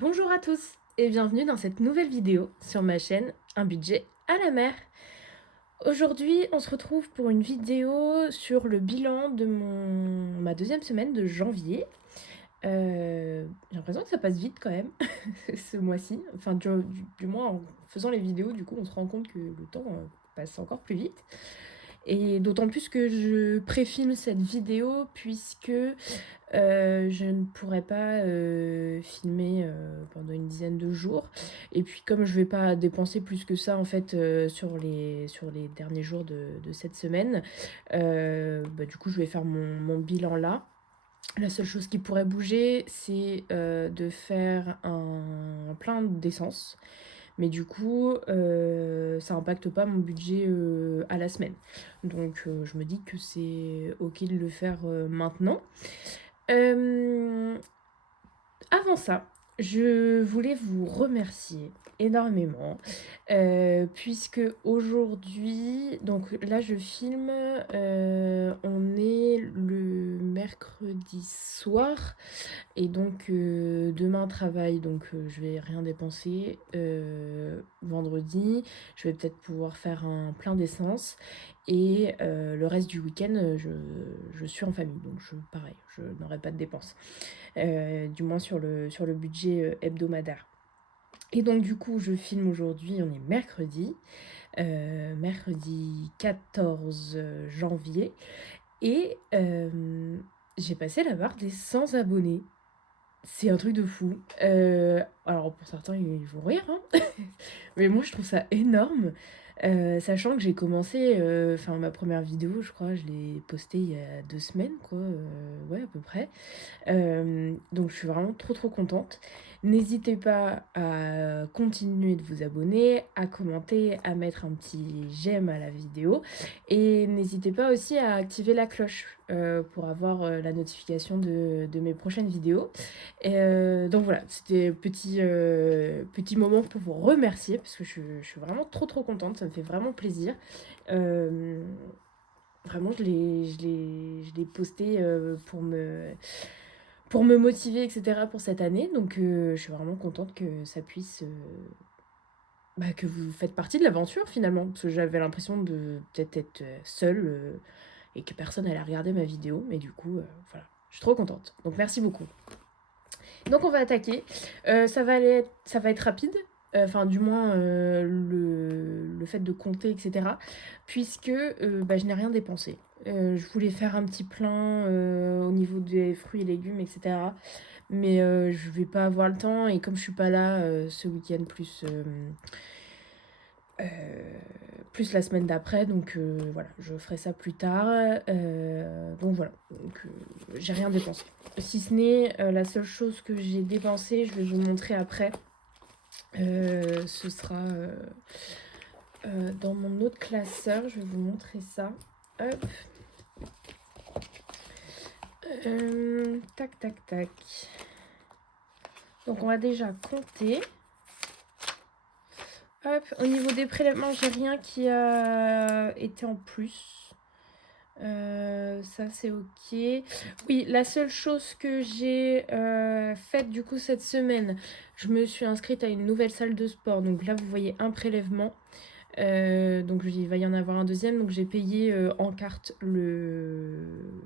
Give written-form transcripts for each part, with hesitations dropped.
Bonjour à tous et bienvenue dans cette nouvelle vidéo sur ma chaîne Un budget à la mer. Aujourd'hui, on se retrouve pour une vidéo sur le bilan de ma deuxième semaine de janvier. J'ai l'impression que ça passe vite quand même ce mois-ci. Enfin, du moins en faisant les vidéos, du coup, on se rend compte que le temps passe encore plus vite. Et d'autant plus que je préfilme cette vidéo puisque je ne pourrais pas filmer pendant une dizaine de jours. Et puis comme je vais pas dépenser plus que ça en fait sur les derniers jours de cette semaine, du coup je vais faire mon bilan là. La seule chose qui pourrait bouger, c'est de faire un plein d'essence. Mais du coup, ça impacte pas mon budget à la semaine. Donc je me dis que c'est ok de le faire maintenant. Euh, Avant ça, je voulais vous remercier énormément puisque aujourd'hui, donc là je filme, on est le mercredi soir et donc demain travail, donc je vais rien dépenser. Vendredi, je vais peut-être pouvoir faire un plein d'essence et le reste du week-end, je suis en famille, donc pareil, je n'aurai pas de dépenses. Du moins sur le budget hebdomadaire. Et donc du coup, je filme aujourd'hui, on est mercredi 14 janvier, et j'ai passé la barre des 100 abonnés. C'est un truc de fou. Alors pour certains, ils vont rire, hein. Mais moi, je trouve ça énorme. Sachant que j'ai commencé, ma première vidéo, je crois, je l'ai postée il y a 2 semaines, quoi. Ouais, à peu près. Donc je suis vraiment trop contente. N'hésitez pas à continuer de vous abonner, à commenter, à mettre un petit j'aime à la vidéo. Et n'hésitez pas aussi à activer la cloche pour avoir la notification de mes prochaines vidéos. Donc voilà, c'était petit moment pour vous remercier parce que je suis vraiment trop contente, ça me fait vraiment plaisir. Vraiment, je l'ai posté pour me motiver, etc. pour cette année. Donc je suis vraiment contente que ça puisse... que vous faites partie de l'aventure finalement. Parce que j'avais l'impression de peut-être être seule et que personne allait regarder ma vidéo. Mais du coup, voilà, je suis trop contente. Donc merci beaucoup. Donc on va attaquer. Ça va être rapide. Enfin, du moins, le fait de compter, etc. Puisque je n'ai rien dépensé. Je voulais faire un petit plein au niveau des fruits et légumes, etc. Mais je vais pas avoir le temps. Et comme je suis pas là ce week-end, euh, plus la semaine d'après, donc voilà, je ferai ça plus tard. Donc voilà, donc, j'ai rien dépensé. Si ce n'est la seule chose que j'ai dépensée, je vais vous montrer après. Ce sera dans mon autre classeur, je vais vous montrer ça. Hop. Tac. Donc on va déjà compter. Hop, au niveau des prélèvements, j'ai rien qui a été en plus. Ça c'est ok. Oui, la seule chose que j'ai faite du coup cette semaine, je me suis inscrite à une nouvelle salle de sport. Donc là, vous voyez un prélèvement. Donc il va y en avoir un deuxième. Donc j'ai payé en carte le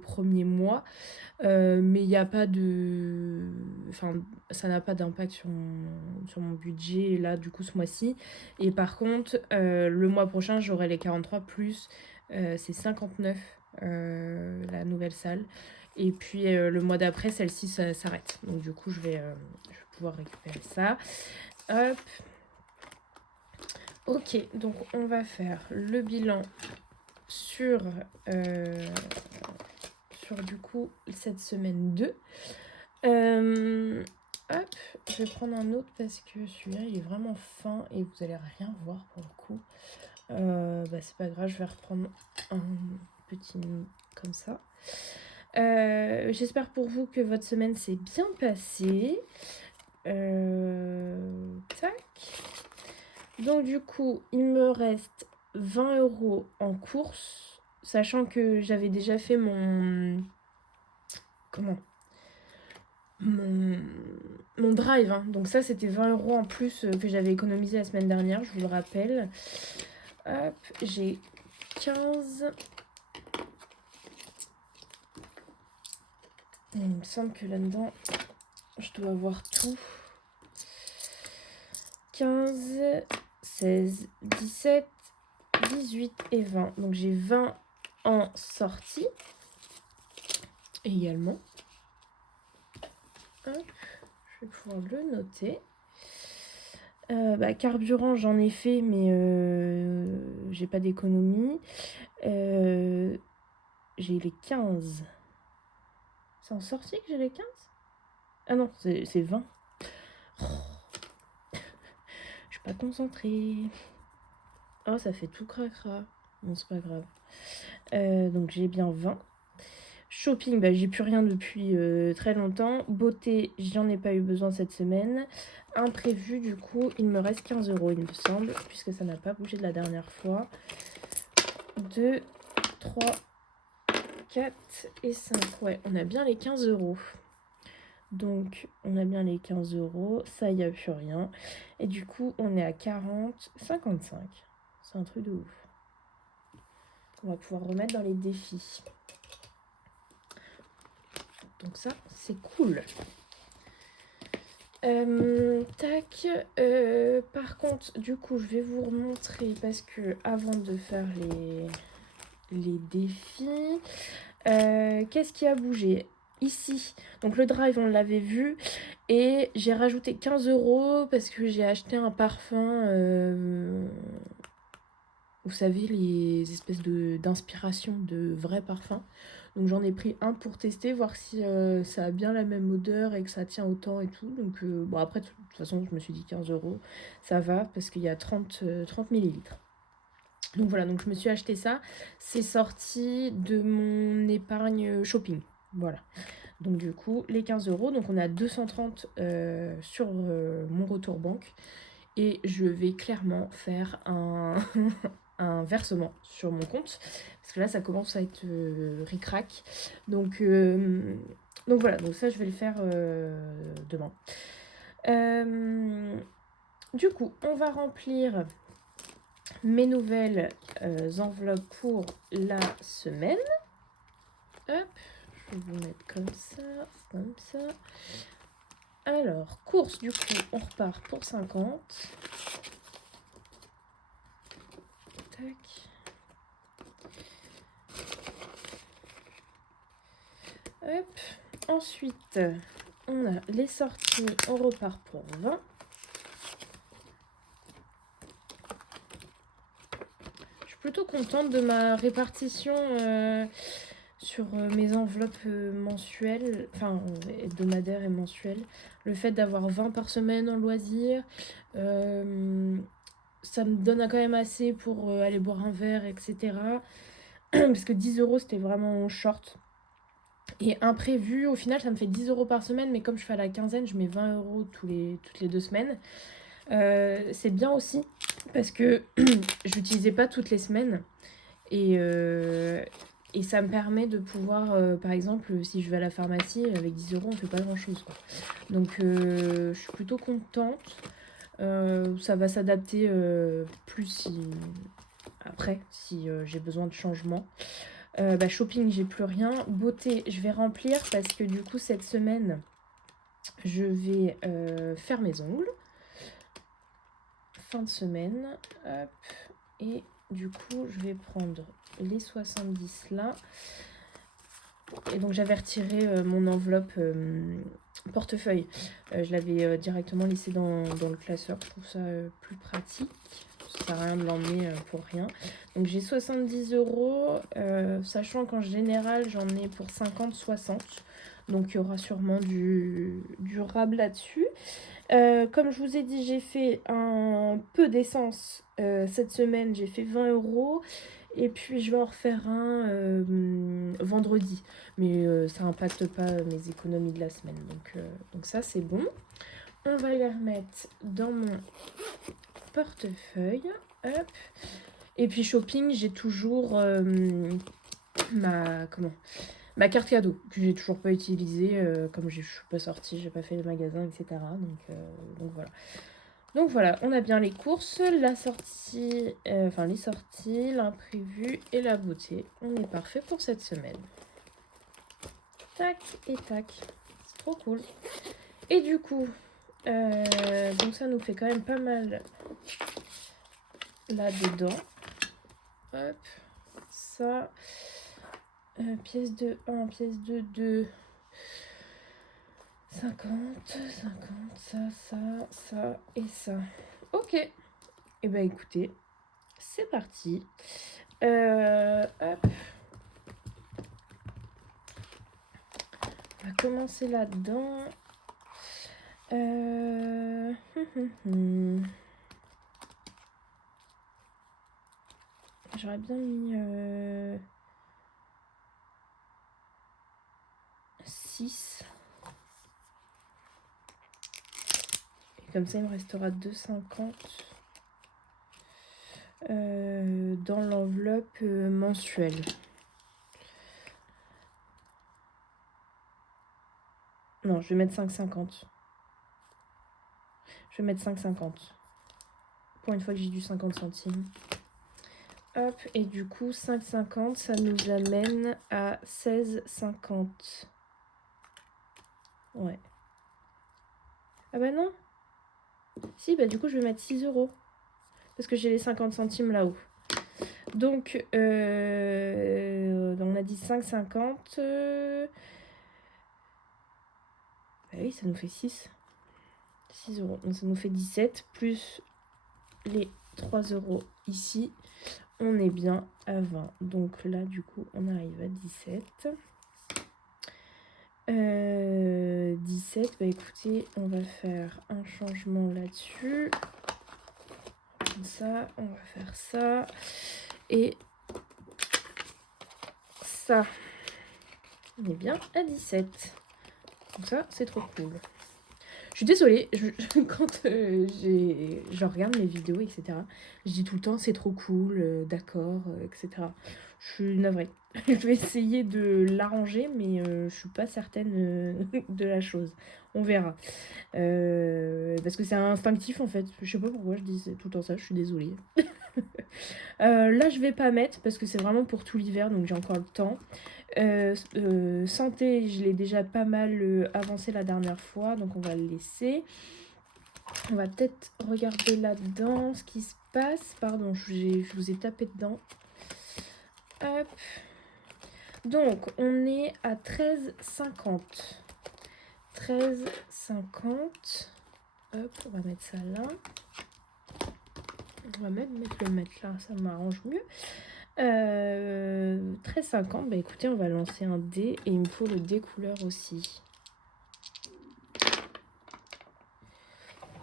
premier mois. Mais il n'y a pas de... Enfin, ça n'a pas d'impact sur mon budget là du coup ce mois-ci. Et par contre, le mois prochain, j'aurai les 43 plus, c'est 59 la nouvelle salle. Et puis le mois d'après, celle-ci ça s'arrête. Donc du coup, je vais pouvoir récupérer ça. Hop. Ok, donc on va faire le bilan sur du coup cette semaine 2. Hop, je vais prendre un autre parce que celui-là il est vraiment fin et vous allez rien voir pour le coup. C'est pas grave, je vais reprendre un petit comme ça. J'espère pour vous que votre semaine s'est bien passée. Tac. Donc du coup, il me reste 20 € en course, sachant que j'avais déjà fait mon mon drive, hein. Donc ça, c'était 20 € en plus que j'avais économisé la semaine dernière, je vous le rappelle. Hop, j'ai 15. Il me semble que là-dedans, je dois avoir tout. 15, 16, 17, 18 et 20. Donc j'ai 20 en sortie également. Hop, je vais pouvoir le noter. Carburant, j'en ai fait, mais j'ai pas d'économie. J'ai les 15. C'est en sortie que j'ai les 15? Ah non, c'est 20. Oh, je suis pas concentrée. Oh, ça fait tout cracra. Bon, c'est pas grave. Donc j'ai bien 20. Shopping, j'ai plus rien depuis très longtemps. Beauté, j'en ai pas eu besoin cette semaine. Imprévu, du coup, il me reste 15 €, il me semble, puisque ça n'a pas bougé de la dernière fois. 2, 3, 4 et 5. Ouais, on a bien les 15 €. Donc, on a bien les 15 €. Ça, il n'y a plus rien. Et du coup, on est à 40, 55. C'est un truc de ouf. On va pouvoir remettre dans les défis. Donc ça, c'est cool. Tac. Par contre, du coup, je vais vous remontrer parce que avant de faire les défis, qu'est-ce qui a bougé ici? Donc le drive, on l'avait vu, et j'ai rajouté 15 € parce que j'ai acheté un parfum. Vous savez, les espèces d'inspiration de vrais parfums. Donc j'en ai pris un pour tester, voir si ça a bien la même odeur et que ça tient autant et tout. Donc bon, après, de toute façon, je me suis dit 15 €, ça va, parce qu'il y a 30 millilitres. Donc voilà, donc je me suis acheté ça. C'est sorti de mon épargne shopping. Voilà. Donc du coup, les 15 €, donc on a 230 sur mon retour banque. Et je vais clairement faire un, un versement sur mon compte. Parce que là, ça commence à être ric-rac. Donc voilà, donc ça, je vais le faire demain. Du coup, on va remplir mes nouvelles enveloppes pour la semaine. Hop, je vais vous mettre comme ça, comme ça. Alors, course, du coup, on repart pour 50. Tac. Hop. Ensuite, on a les sorties, on repart pour 20. Je suis plutôt contente de ma répartition sur mes enveloppes mensuelles, enfin hebdomadaires et mensuelles. Le fait d'avoir 20 par semaine en loisir, ça me donne quand même assez pour aller boire un verre, etc. Parce que 10 € c'était vraiment short. Et imprévu, au final, ça me fait 10 € par semaine, mais comme je fais à la quinzaine, je mets 20 € toutes les 2 semaines. C'est bien aussi, parce que je l'utilisais pas toutes les semaines. Et ça me permet de pouvoir, par exemple, si je vais à la pharmacie, avec 10 € on fait pas grand-chose, quoi. Donc je suis plutôt contente. Ça va s'adapter plus après, si j'ai besoin de changement. Shopping, j'ai plus rien. Beauté, je vais remplir parce que du coup, cette semaine, je vais faire mes ongles. Fin de semaine. Hop. Et du coup, je vais prendre les 70 là. Et donc, j'avais retiré mon enveloppe portefeuille. Je l'avais directement laissé dans le classeur. Je trouve ça plus pratique. Ça sert à rien de l'emmener pour rien. Donc j'ai 70 €, sachant qu'en général j'en ai pour 50-60. Donc il y aura sûrement du durable là-dessus. Comme je vous ai dit, j'ai fait un peu d'essence cette semaine. J'ai fait 20 €. Et puis je vais en refaire un vendredi. Mais ça n'impacte pas mes économies de la semaine. Donc ça c'est bon. On va les remettre dans mon portefeuille. Hop. Et puis shopping, j'ai toujours Ma carte cadeau, que j'ai toujours pas utilisée, comme je suis pas sortie, j'ai pas fait les magasins, etc. Donc voilà. Donc voilà, on a bien les courses, la sortie, enfin les sorties, l'imprévu et la beauté. On est parfait pour cette semaine. Tac et tac. C'est trop cool. Et du coup, donc ça nous fait quand même pas mal là-dedans. Hop, ça. Pièce de 1, pièce de 2. 50, ça et ça. Ok. Et bah écoutez, c'est parti. Hop. On va commencer là-dedans. J'aurais bien mis 6. Et comme ça, il me restera 2,50 dans l'enveloppe mensuelle. Non, je vais mettre 5,50. Je vais mettre 5,50. Pour une fois que j'ai du 50 centimes. Hop, et du coup, 5,50, ça nous amène à 16,50. Ouais. Ah bah non. Si, bah du coup, je vais mettre 6 €. Parce que j'ai les 50 centimes là-haut. Donc, on a dit 5,50. Bah oui, ça nous fait 6. 6 €. Donc, ça nous fait 17 plus les 3 € ici. On est bien à 20. Donc là, du coup, on arrive à 17. 17, bah écoutez, on va faire un changement là-dessus. Comme ça, on va faire ça. Et ça. On est bien à 17. Donc ça, c'est trop cool. Je suis désolée, quand je regarde mes vidéos, etc., je dis tout le temps c'est trop cool, d'accord, etc. Je suis navrée. Je vais essayer de l'arranger, mais je suis pas certaine de la chose. On verra. Parce que c'est instinctif en fait. Je sais pas pourquoi je dis tout le temps ça, je suis désolée. Là, je vais pas mettre parce que c'est vraiment pour tout l'hiver, donc j'ai encore le temps. Santé, je l'ai déjà pas mal avancé la dernière fois, donc on va le laisser. On va peut-être regarder là-dedans ce qui se passe. Pardon, je vous ai tapé dedans. Hop. Donc, on est à 13,50. 13,50. Hop, on va mettre ça là. On va même le mettre là, ça m'arrange mieux. 13,50. Bah écoutez, on va lancer un dé et il me faut le dé couleur aussi.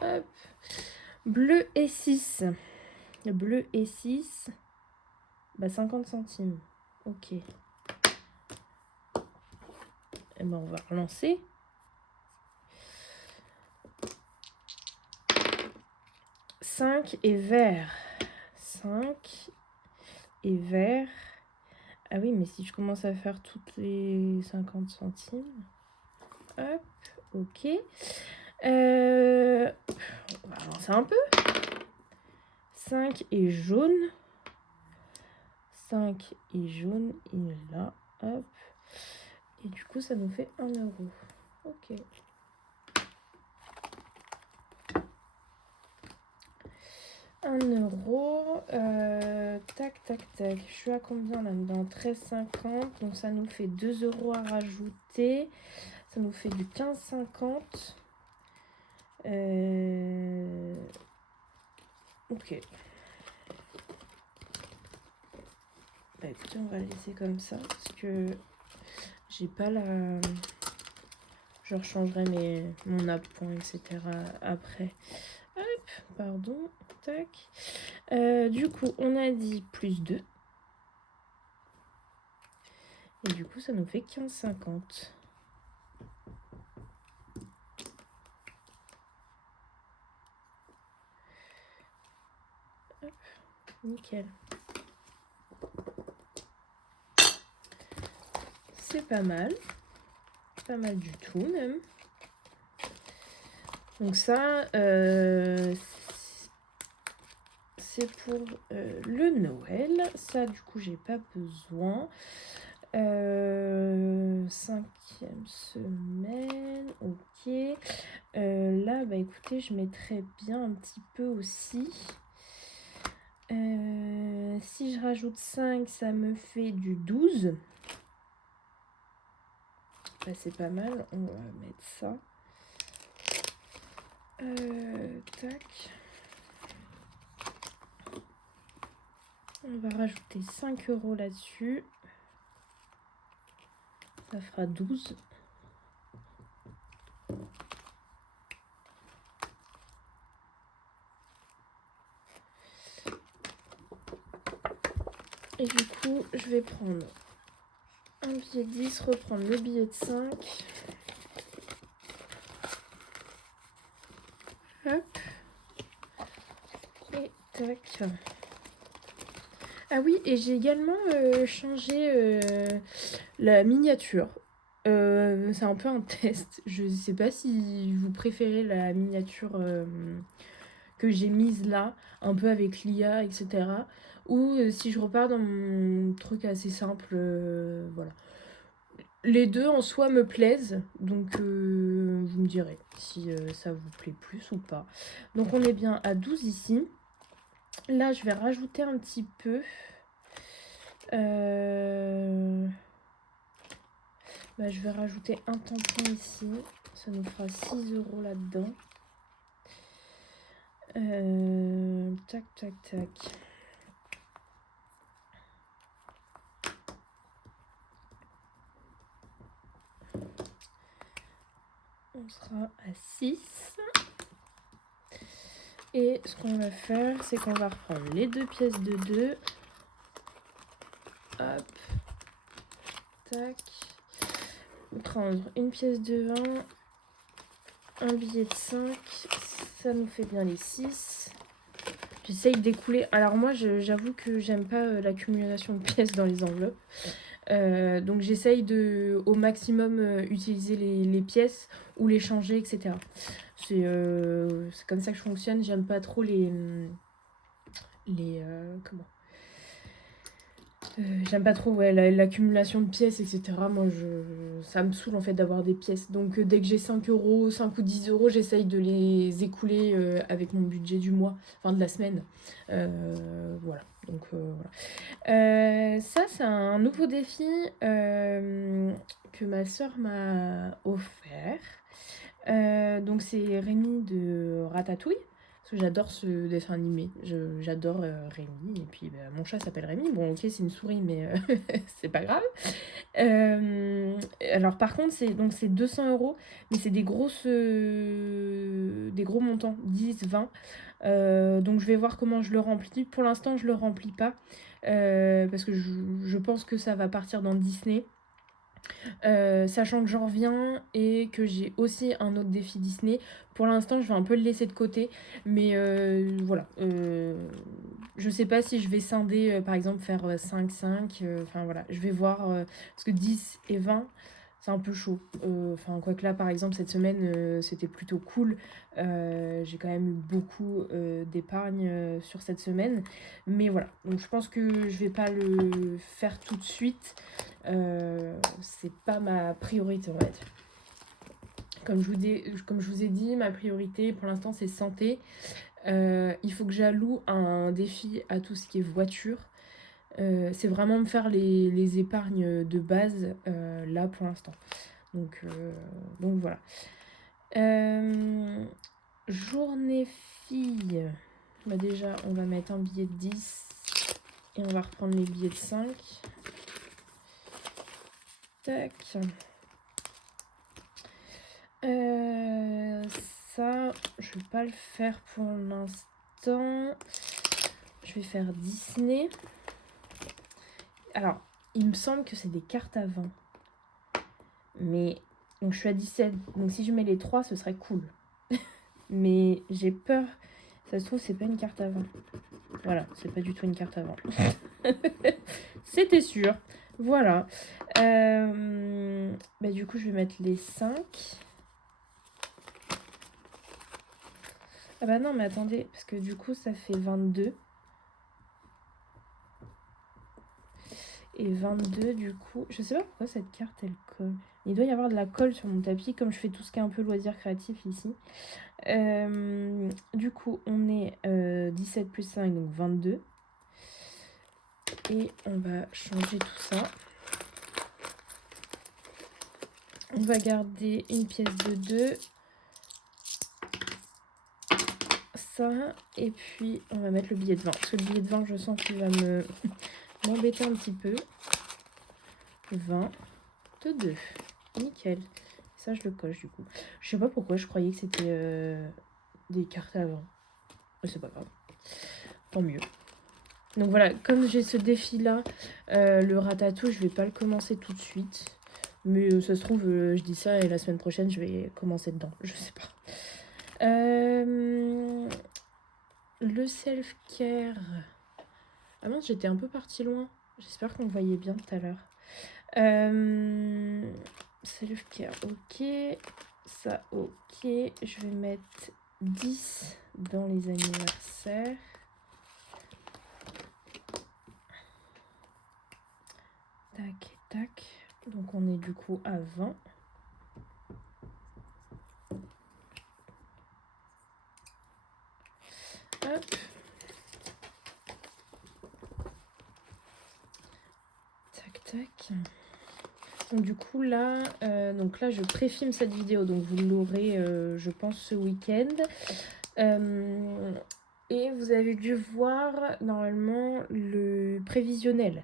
Hop. Bleu et 6. Bleu et 6. Bah 50 centimes. Ok. Et ben on va relancer. « 5 et vert. 5 et vert. Ah oui, mais si je commence à faire toutes les 50 centimes. Hop, ok. On va avancer un peu. 5 et jaune. 5 et jaune, il est là. Hop. Et du coup, ça nous fait 1 €. Ok. 1 €. Tac, tac, tac. Je suis à combien là-dedans? 13,50. Donc ça nous fait 2 € à rajouter. Ça nous fait du 15,50. Ok. Bah écoutez, on va laisser comme ça parce que j'ai pas la... Je rechangerai mon appoint, etc. après. Hop, pardon. Tac. Du coup, on a dit plus 2. Et du coup, ça nous fait 15,50. Hop, nickel. c'est pas mal. Pas mal du tout même. Donc ça, c'est pour le Noël. Ça, du coup, j'ai pas besoin. 5e semaine, ok. Là, bah écoutez, je mettrais bien un petit peu aussi. Si je rajoute 5, ça me fait du 12. Bah, c'est pas mal, on va mettre ça. Tac. On va rajouter 5 € là-dessus. Ça fera 12. Et du coup, je vais prendre un billet de 10, reprendre le billet de 5. Hop. Et tac. Ah oui, et j'ai également changé la miniature. C'est un peu un test. Je sais pas si vous préférez la miniature que j'ai mise là, un peu avec l'IA, etc. Ou si je repars dans mon truc assez simple, voilà. Les deux en soi me plaisent, donc vous me direz si ça vous plaît plus ou pas. Donc on est bien à 12 ici. Là, je vais rajouter un petit peu. Bah, je vais rajouter un tampon ici. Ça nous fera 6 € là-dedans. Tac, tac, tac. On sera à 6. Et ce qu'on va faire, c'est qu'on va reprendre les deux pièces de 2. Hop. Tac. Prendre une pièce de 20. Un billet de 5. Ça nous fait bien les 6. J'essaye d'écouler. Alors moi, j'avoue que j'aime pas l'accumulation de pièces dans les enveloppes. Donc j'essaye de au maximum utiliser les pièces ou les changer, etc. C'est comme ça que je fonctionne. J'aime pas trop les comment j'aime pas trop l'accumulation de pièces, etc. Moi, ça me saoule en fait d'avoir des pièces. Donc dès que j'ai 5 €, 5 ou 10 €, j'essaye de les écouler avec mon budget du mois, enfin de la semaine. Voilà. Donc voilà. Ça, c'est un nouveau défi que ma soeur m'a offert. Donc c'est Rémi de Ratatouille. Parce que j'adore ce dessin animé. J'adore Rémi. Et puis mon chat s'appelle Rémi. Bon, ok, c'est une souris, mais c'est pas grave. Alors par contre, c'est 200 €, mais c'est des gros montants, 10, 20. Donc je vais voir comment je le remplis. Pour l'instant, je le remplis pas. Parce que je pense que ça va partir dans Disney. Sachant que j'en reviens et que j'ai aussi un autre défi Disney. Pour l'instant, je vais un peu le laisser de côté. Mais voilà. Je sais pas si je vais scinder, par exemple, faire 5-5. Enfin voilà, je vais voir. Parce que 10 et 20, c'est un peu chaud. Enfin, quoique là, par exemple, cette semaine, c'était plutôt cool. J'ai quand même eu beaucoup d'épargne sur cette semaine. Mais voilà, donc je pense que je vais pas le faire tout de suite. C'est pas ma priorité, on va dire. Comme je vous ai dit, ma priorité pour l'instant c'est santé. Il faut que j'alloue un défi à tout ce qui est voiture. C'est vraiment me faire les épargnes de base là pour l'instant. Donc voilà. Journée fille. Bah déjà, on va mettre un billet de 10 et on va reprendre les billets de 5. Tac. Ça, je vais pas le faire pour l'instant. Je vais faire Disney. Alors, il me semble que c'est des cartes à 20. Mais, donc je suis à 17. Donc si je mets les 3, ce serait cool. Mais j'ai peur. Ça se trouve, c'est pas une carte à 20. Voilà, c'est pas du tout une carte à 20. C'était sûr. Voilà. Du coup, je vais mettre les 5. Ah bah non, mais attendez, parce que du coup, ça fait 22. Et 22, du coup... Je sais pas pourquoi cette carte, elle colle. Il doit y avoir de la colle sur mon tapis, comme je fais tout ce qui est un peu loisir créatif ici. Du coup, on est 17 plus 5, donc 22. Et on va changer tout ça. On va garder une pièce de 2. Ça. Et puis, on va mettre le billet de 20. Parce que le billet de 20, je sens qu'il va m'embêter un petit peu. 20 de 2. Nickel. Ça, je le coche du coup. Je sais pas pourquoi, je croyais que c'était des cartes avant. Mais c'est pas grave. Tant mieux. Donc voilà, comme j'ai ce défi-là, le ratatouille, je vais pas le commencer tout de suite. Mais ça se trouve, je dis ça et la semaine prochaine, je vais commencer dedans. Je sais pas. Le self-care. Ah mince, j'étais un peu partie loin. J'espère qu'on voyait bien tout à l'heure. Self-care, ok. Ça, ok. Je vais mettre 10 dans les anniversaires. Tac, tac. Donc on est du coup à 20. Hop. Tac, tac. Donc du coup là, je préfilme cette vidéo, donc vous l'aurez je pense ce week-end. Et vous avez dû voir normalement le prévisionnel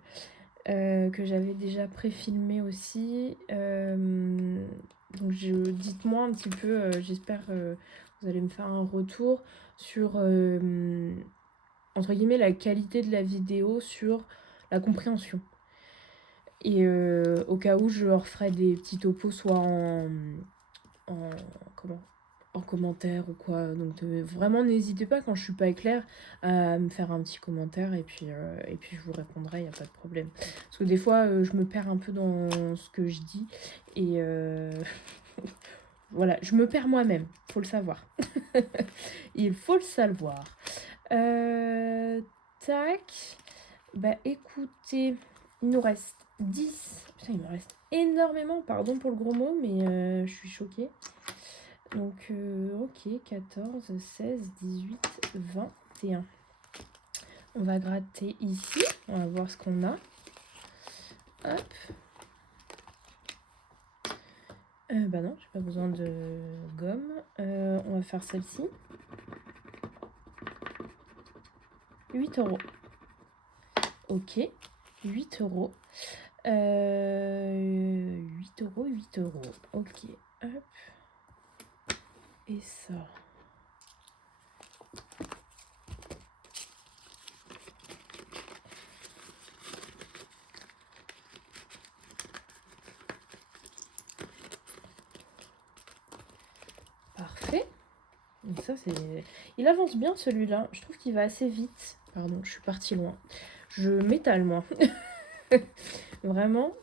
que j'avais déjà préfilmé aussi. Donc dites-moi un petit peu, j'espère vous allez me faire un retour sur entre guillemets la qualité de la vidéo, sur la compréhension. Et au cas où je leur ferai des petits topos soit en commentaire ou quoi. Donc vraiment n'hésitez pas quand je suis pas claire à me faire un petit commentaire et puis je vous répondrai, il n'y a pas de problème. Parce que des fois je me perds un peu dans ce que je dis et voilà, je me perds moi-même, faut le savoir. Il faut le savoir. Tac. Bah écoutez, il nous reste 10. Putain, il me reste énormément, pardon pour le gros mot, mais je suis choquée. Donc, ok, 14, 16, 18, 21. On va gratter ici. On va voir ce qu'on a. Hop. Bah non, j'ai pas besoin de gomme. On va faire celle-ci. 8 €. Ok, 8 €. 8 €, 8 €. Ok, hop. Et ça. Parfait. Donc ça, c'est... Il avance bien celui-là. Je trouve qu'il va assez vite. Pardon, je suis partie loin. Je m'étale, moi. Vraiment.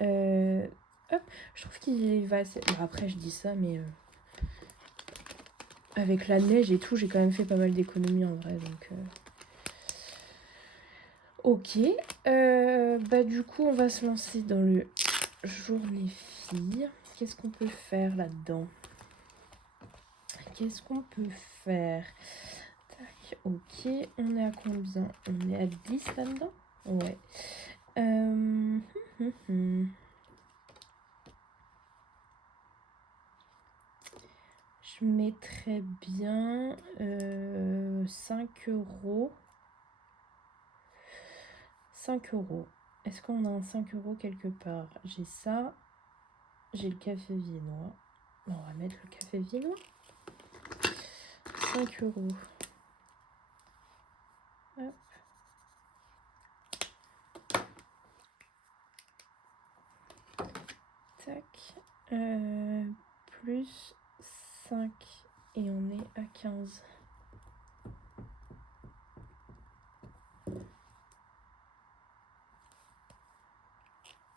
Hop. Je trouve qu'il va assez... Bon, après, je dis ça, mais... avec la neige et tout, j'ai quand même fait pas mal d'économies en vrai. Donc... Ok. Du coup, on va se lancer dans le journée fille. Qu'est-ce qu'on peut faire là-dedans? Qu'est-ce qu'on peut faire? Tac, ok. On est à combien? On est à 10 là-dedans? Ouais. Je mettrais bien 5 €. 5 €. Est-ce qu'on a un 5 € quelque part? J'ai ça. J'ai le café viennois. Bon, on va mettre le café viennois. 5 €. Hop. Tac. Plus 5. Et on est à 15.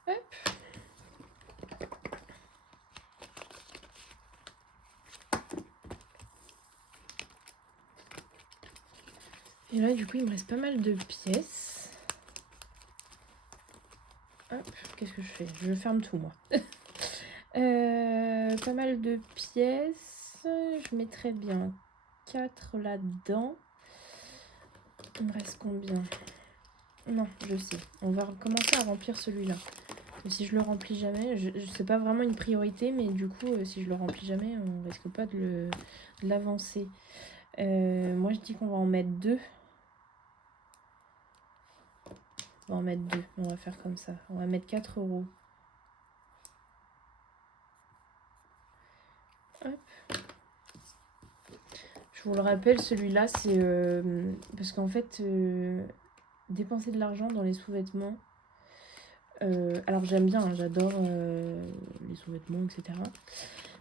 Hop. Et là, du coup, il me reste pas mal de pièces. Hop, qu'est-ce que je fais? Je ferme tout, moi. Pas mal de pièces. Je mettrais bien 4 là-dedans. Il me reste combien? Non, je sais. On va commencer à remplir celui-là. Si je le remplis jamais, c'est pas vraiment une priorité, mais du coup, si je le remplis jamais, on risque pas de l'avancer. Moi, je dis qu'on va en mettre 2. On va en mettre 2. On va faire comme ça. On va mettre 4 €. Hop. Je vous le rappelle, celui-là, c'est parce qu'en fait, dépenser de l'argent dans les sous-vêtements. Alors j'aime bien, hein, j'adore les sous-vêtements, etc.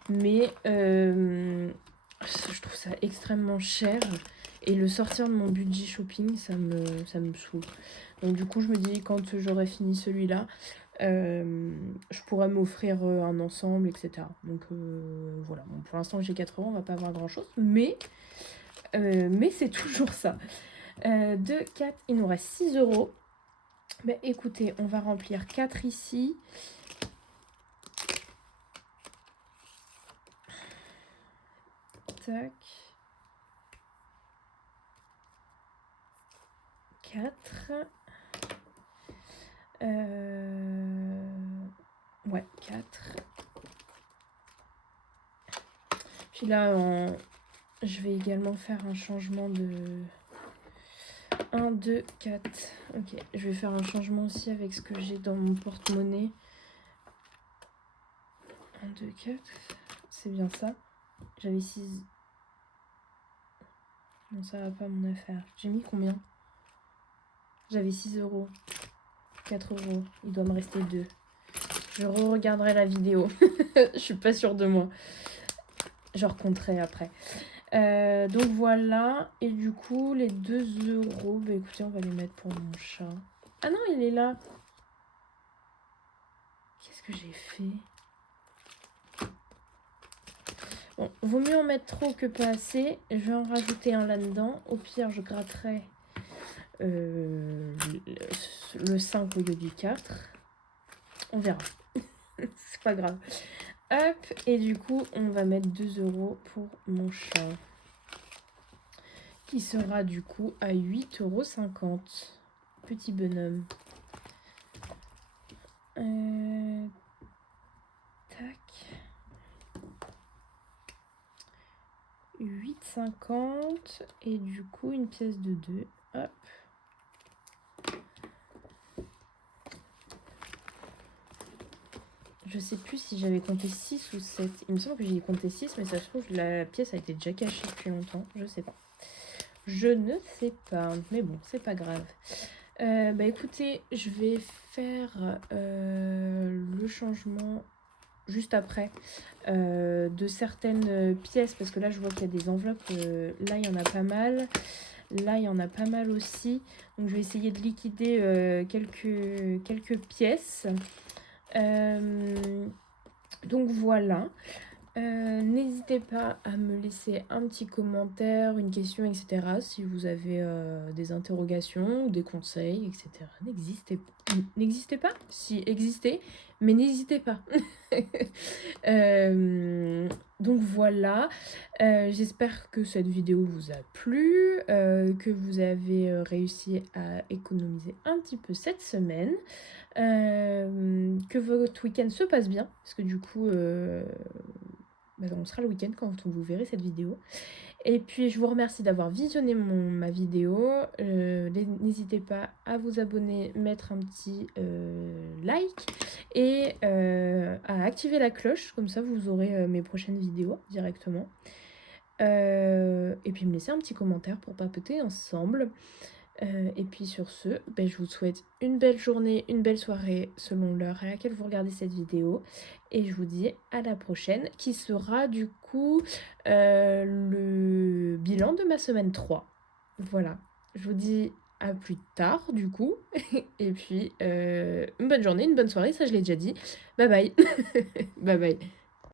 Mais je trouve ça extrêmement cher. Et le sortir de mon budget shopping, ça me saoule. Donc du coup, je me dis, quand j'aurai fini celui-là, je pourrais m'offrir un ensemble, etc. Donc voilà, bon, pour l'instant j'ai 4 €, on va pas avoir grand-chose. Mais c'est toujours ça. 2, 4, il nous reste 6 €. Bah, écoutez, on va remplir 4 ici. Tac. 4. Ouais, 4. Puis là, je vais également faire un changement de 1, 2, 4. Ok, je vais faire un changement aussi avec ce que j'ai dans mon porte-monnaie. 1, 2, 4. C'est bien ça. J'avais 6. Non, ça va pas mon affaire. J'ai mis combien? J'avais 6 €. 4 €. Il doit me rester 2. Je re-regarderai la vidéo. Je suis pas sûre de moi. Je recompterai après. Donc voilà. Et du coup, les 2 €, bah écoutez, on va les mettre pour mon chat. Ah non, il est là. Qu'est-ce que j'ai fait? Bon, vaut mieux en mettre trop que pas assez. Je vais en rajouter un là-dedans. Au pire, je gratterai le 5 au lieu du 4. On verra. C'est pas grave. Hop, et du coup, on va mettre 2 € pour mon chat. Qui sera du coup à 8,50 €. Petit bonhomme. Tac. 8,50 € et du coup une pièce de 2. Hop. Je sais plus si j'avais compté 6 ou 7. Il me semble que j'ai compté 6, mais ça se trouve la pièce a été déjà cachée depuis longtemps. Je sais pas. Je ne sais pas. Mais bon, c'est pas grave. Bah écoutez, je vais faire le changement juste après de certaines pièces, parce que là je vois qu'il y a des enveloppes, là il y en a pas mal, là il y en a pas mal aussi, donc je vais essayer de liquider quelques pièces. Donc voilà. N'hésitez pas à me laisser un petit commentaire, une question, etc. Si vous avez des interrogations ou des conseils, etc. N'existez pas? Si, existez, mais n'hésitez pas. Donc voilà, j'espère que cette vidéo vous a plu, que vous avez réussi à économiser un petit peu cette semaine, que votre week-end se passe bien, parce que du coup... on sera le week-end quand vous verrez cette vidéo. Et puis je vous remercie d'avoir visionné ma vidéo. N'hésitez pas à vous abonner, mettre un petit like et à activer la cloche, comme ça vous aurez mes prochaines vidéos directement. Et puis me laisser un petit commentaire pour papoter ensemble. Et puis sur ce, je vous souhaite une belle journée, une belle soirée selon l'heure à laquelle vous regardez cette vidéo. Et je vous dis à la prochaine, qui sera du coup le bilan de ma semaine 3. Voilà, je vous dis à plus tard du coup. Et puis une bonne journée, une bonne soirée, ça je l'ai déjà dit. Bye bye. Bye bye.